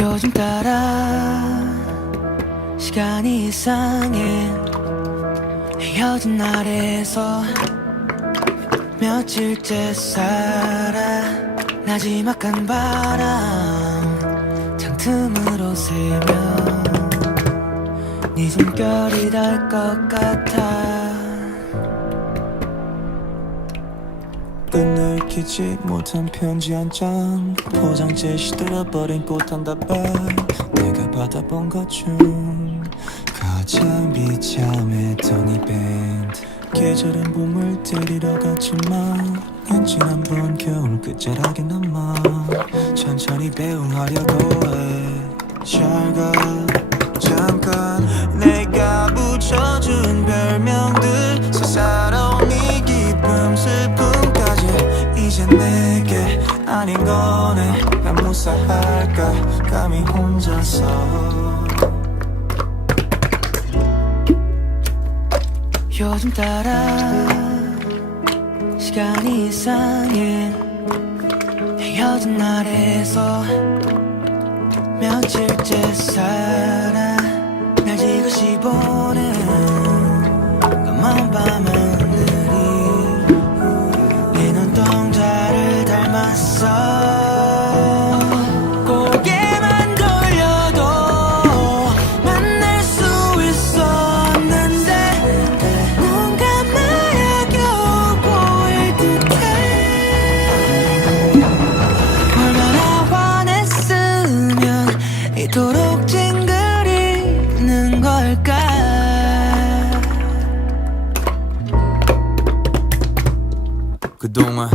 요즘 따라 시간이 이상해. 헤어진 날에서 며칠째 살아 나지막한 바람 창틈으로 새면 네 숨결이 닿을 것 같아 끈을 끼지 못한 편지 한 장. 포장재 시들어버린 꽃 한 다발 내가 받아본 것 중 가장 비참했던 이 밴드 계절은 봄을 데리러 갔지만 난 지난번 겨울 끝자락에 남아. 천천히 배웅하려고 해잘가 내게 아닌 거네. 난 무사할까? 감히 혼자서. 요즘 따라 시간이 이상해. 헤어진 날에서 며칠째 살아. 날 지그시 보는 그토록 찡그리는 걸까? 그동안